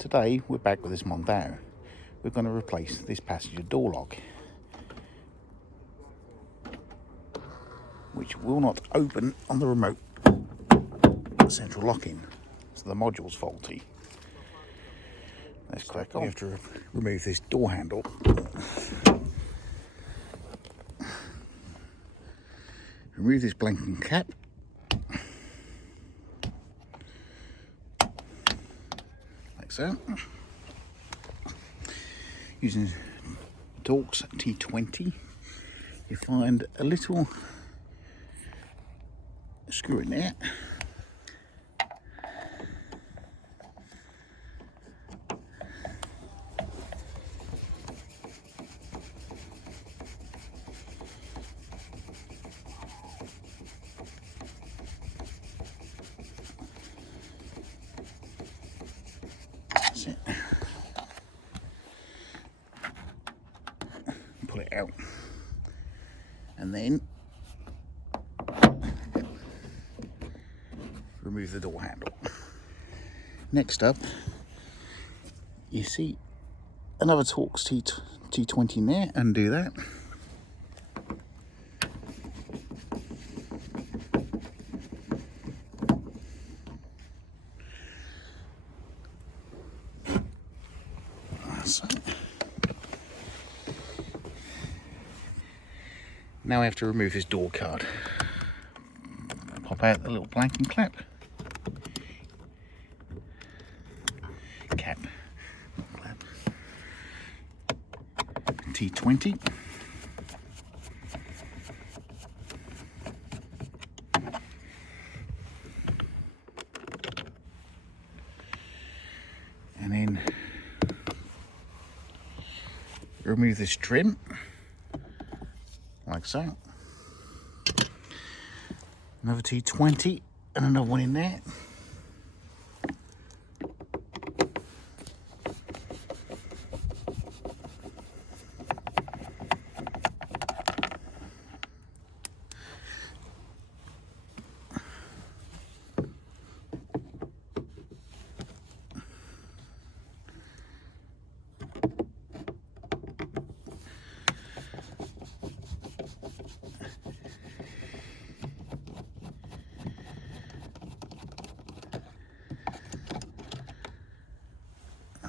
Today we're back with this Mondeo. We're going to replace this passenger door lock, which will not open on the remote central locking, so the module's faulty. Let's crack on. We have to remove this door handle. Remove this blanking cap. Like so. Using Torx T20, you find a little screw in there. That's it. Pull it out, and then remove the door handle. Next up, you see another Torx T20 in there. Undo that. That's it. Now I have to remove this door card. Pop out the little blanking cap. Clap. T20. And then remove this trim, like so. Another T20 and another one in there.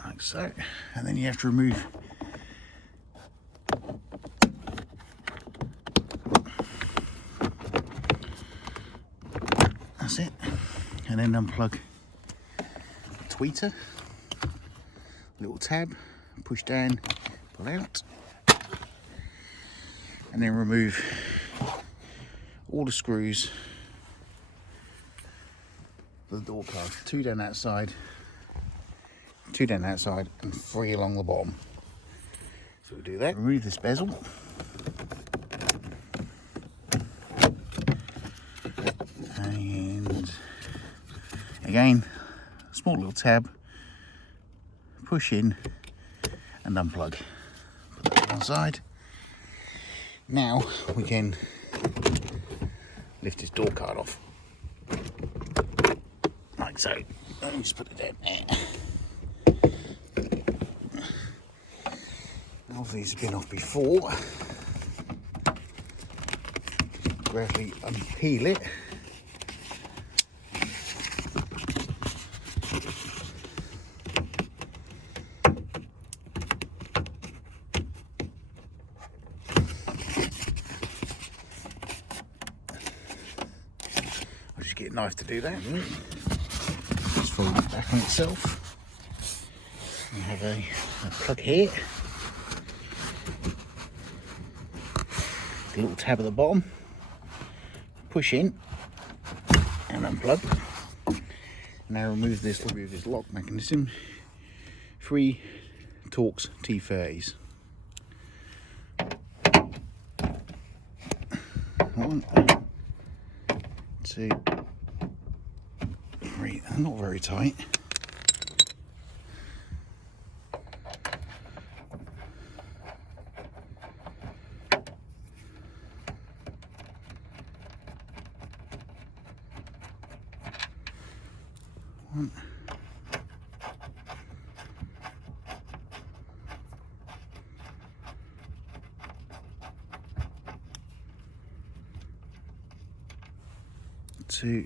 Like so, and then you have to remove that's it, and then unplug the tweeter, little tab, push down, pull out, and then remove all the screws for the door card. Two down that side, two down that side, and three along the bottom. So we'll do that. Remove this bezel. And again, small little tab, push in and unplug. Put that to one side. Now we can lift this door card off. Like so. And just put it down there. These have been off before. Gradually unpeel it. I'll just get a knife to do that. Just fold it back on itself. We have a plug here. The little tab at the bottom, push in and unplug. Now remove this lock mechanism. 3 Torx T30s. 1, 2, 3. They're not very tight. to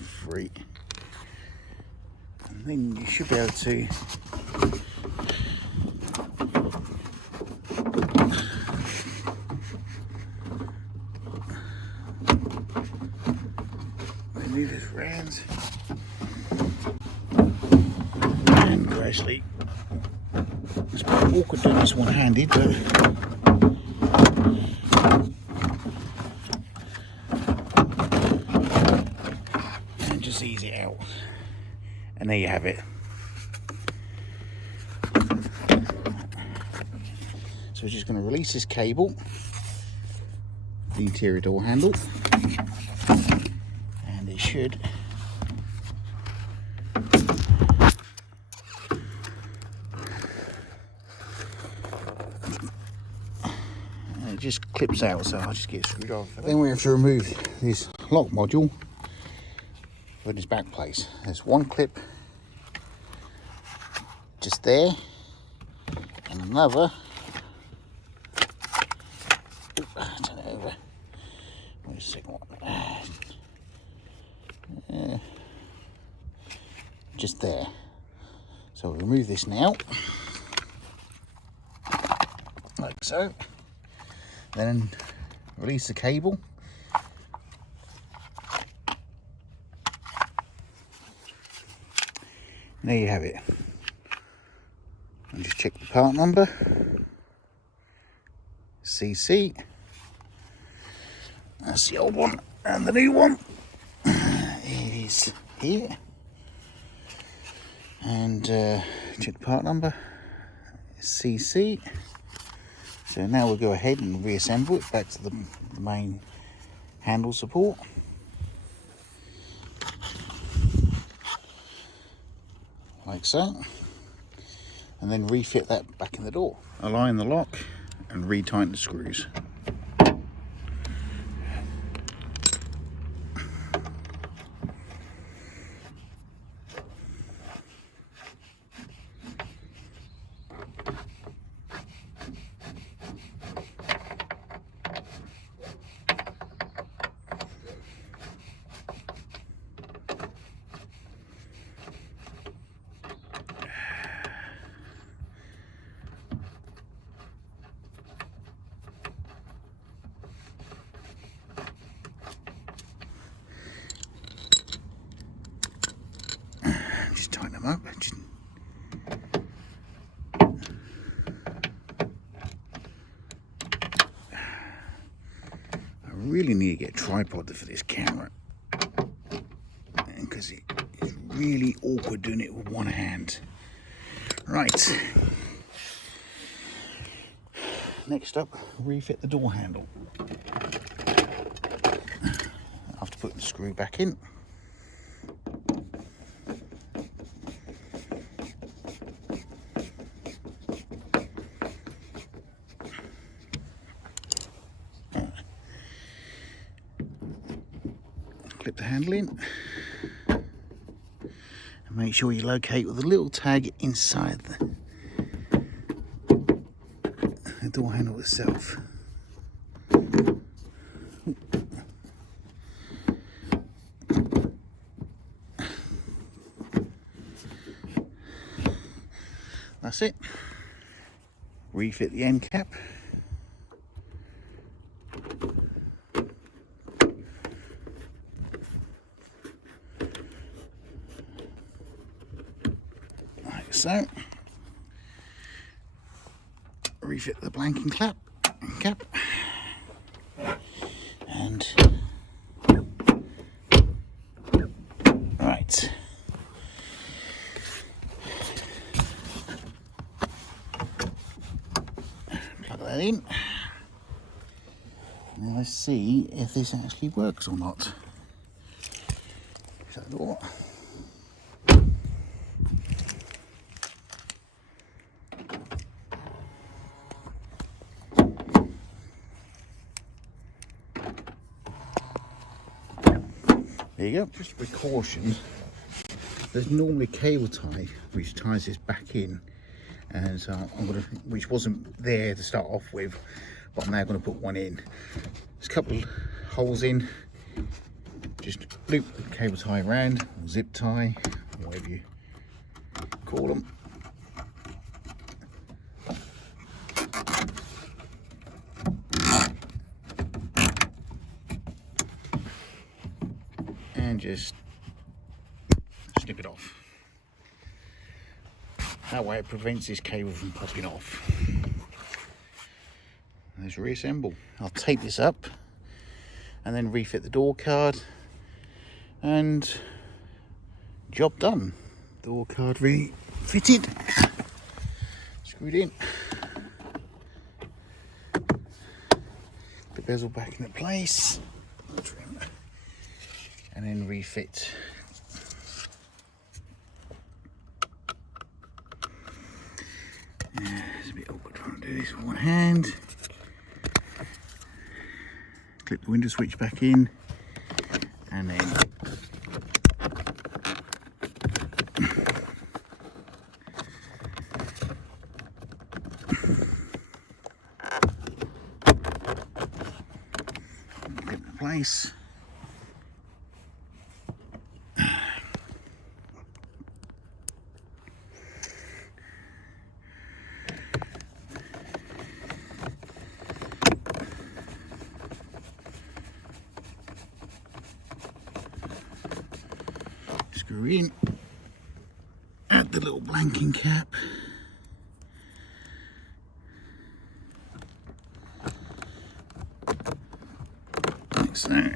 free, and then you should be able to move this round and gradually. It's a bit awkward doing this one-handed, but and just ease it out, and there you have it. So we're just going to release this cable, the interior door handle, and it should it just clips out, so I'll just get it screwed off. Then we have to remove this lock module with its back place. There's one clip just there, and another. Turn it over. Wait a second. Just there. So we'll remove this now, like so. Then release the cable. And there you have it. And just check the part number. CC. That's the old one, and the new one. It is here. And check the part number. CC. So now we'll go ahead and reassemble it back to the main handle support. Like so. And then refit that back in the door. Align the lock and retighten the screws. Just tighten them up. I really need to get a tripod for this camera, because it's really awkward doing it with one hand. Right. Next up, refit the door handle. After putting the screw back in. Clip the handle in. And make sure you locate with a little tag inside the door handle itself. That's it. Refit the end cap. Like so. Refit the blanking cap. And right. Plug that in. Now let's see if this actually works or not. Shut the door. There you go. Just a precaution. There's normally a cable tie which ties this back in, and so which wasn't there to start off with, but I'm now going to put one in. There's a couple of holes in. Just loop the cable tie around, or zip tie, whatever you call them. And just snip it off. That way it prevents this cable from popping off. Let's reassemble. I'll tape this up and then refit the door card, and job done. Door card refitted, screwed in, the bezel back into place, and then refit. It's a bit awkward trying to do this with one hand. Clip the window switch back in, and then clip in place. Screw in, add the little blanking cap, like so.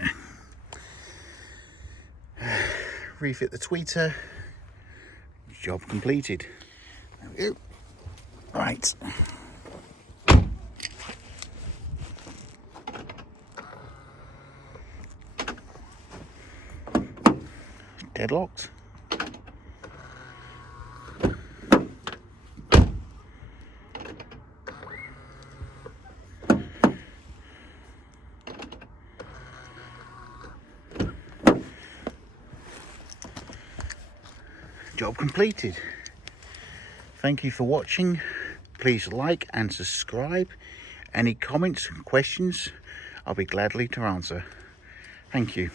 Refit the tweeter, job completed. There we go. Right. Deadlocked. Job completed. Thank you for watching. Please like and subscribe. Any comments, questions, I'll be gladly to answer. Thank you.